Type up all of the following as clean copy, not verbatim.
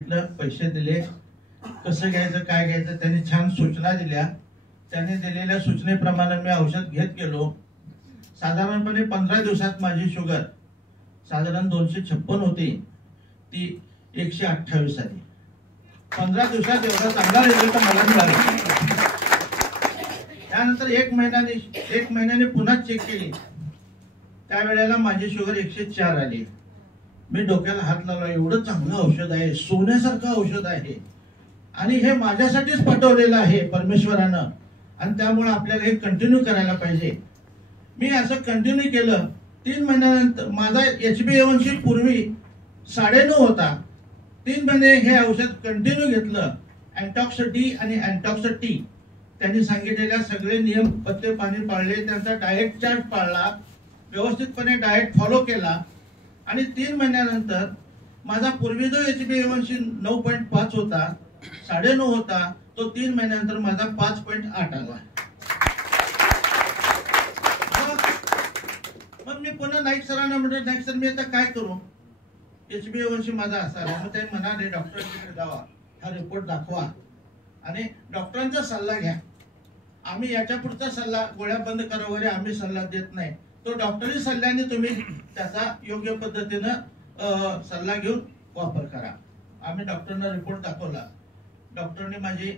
पैसे दिले, कसं घ्यायचं काय घ्यायचं त्यांनी छान सूचना दिल्या। त्यांनी दिलेल्या सूचनेप्रमाणे मी औषध घेत गेलो। साधारणपणे 15 दिवसात माझी शुगर साधारण 256 होती, ती 128 आली। 15 दिवसात एवढा चांगला रिझल्ट मला मिळाला। त्यानंतर एक महिन्याने पुन्हा चेक केली, त्यावेळेला माझी शुगर 104 आली। मी डोक्याला हात लावला, एवढं चांगलं औषध आहे, सोन्यासारखं औषध आहे आणि हे माझ्यासाठीच पाठवलेलं आहे परमेश्वरानं आणि त्यामुळे आपल्याला हे कंटिन्यू करायला पाहिजे। मी असं कंटिन्यू केलं। 3 महिन्यानंतर माझा HbA1c पूर्वी 9.5 होता। 3 महिने हे औषध कंटिन्यू घेतलं। अँटॉक्स डी आणि अँटॉक्स टी त्यांनी सांगितलेल्या सगळे नियम पत्ते पाणी पाळले, त्यांचा डाएट चार्ट पाळला, व्यवस्थितपणे डाएट फॉलो केला आणि 3 महिन्यानंतर माझा पूर्वी जो HbA1c 9.5 होता, 9.5 होता, तो 3 महिन्यानंतर माझा 5.8 आला। मग मी पुन्हा नाईक सरांना म्हटलं, नाईक सर मी आता काय करू, HbA1c माझा असा आला। मग ते म्हणाले, डॉक्टरांकडे जावा, हा रिपोर्ट दाखवा आणि डॉक्टरांचा सल्ला घ्या। आम्ही याच्या पुढचा सल्ला, गोळ्या बंद करा वगैरे आम्ही सल्ला देत नाही, तो डॉक्टरी सल्ल्याने तुम्ही त्याचा योग्य पद्धतीनं सल्ला घेऊन वापर करा। आम्ही डॉक्टरना रिपोर्ट दाखवला। डॉक्टरने माझी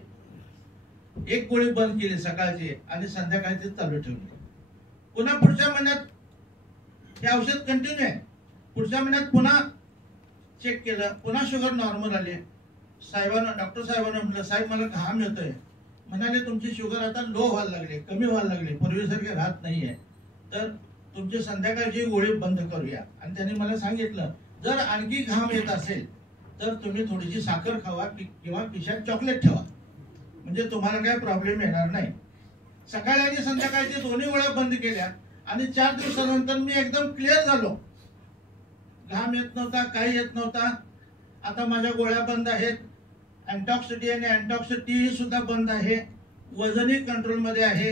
एक गोळी बंद केली सकाळची आणि संध्याकाळची चालू ठेवली। पुन्हा पुढच्या महिन्यात हे औषध कंटिन्यू आहे। पुढच्या महिन्यात पुन्हा चेक केलं, पुन्हा शुगर नॉर्मल आली। डॉक्टर साहेबांना म्हटलं, साहेब मला घाम येतोय। म्हणाले, तुमची शुगर आता लो व्हायला लागली, कमी व्हायला लागली, पूर्वीसारखी राहत नाहीये, तर तुमची संध्याकाळची गोळी बंद करूया। आणि त्यांनी मला सांगितलं, जर आणखी घाम येत असेल तर तुम्ही थोडीशी साखर खावा किंवा खिशात चॉकलेट ठेवा, म्हणजे तुम्हाला काही प्रॉब्लेम येणार नाही। सकाळी आणि संध्याकाळची दोन्ही गोळ्या बंद केल्या आणि 4 दिवसानंतर मी एकदम क्लिअर झालो। घाम येत नव्हता, काही येत नव्हता। आता माझ्या गोळ्या बंद आहेत, अँटॉक्स डी आणि अँटॉक्स टी सुद्धा बंद आहे, वजनही कंट्रोल मध्ये आहे।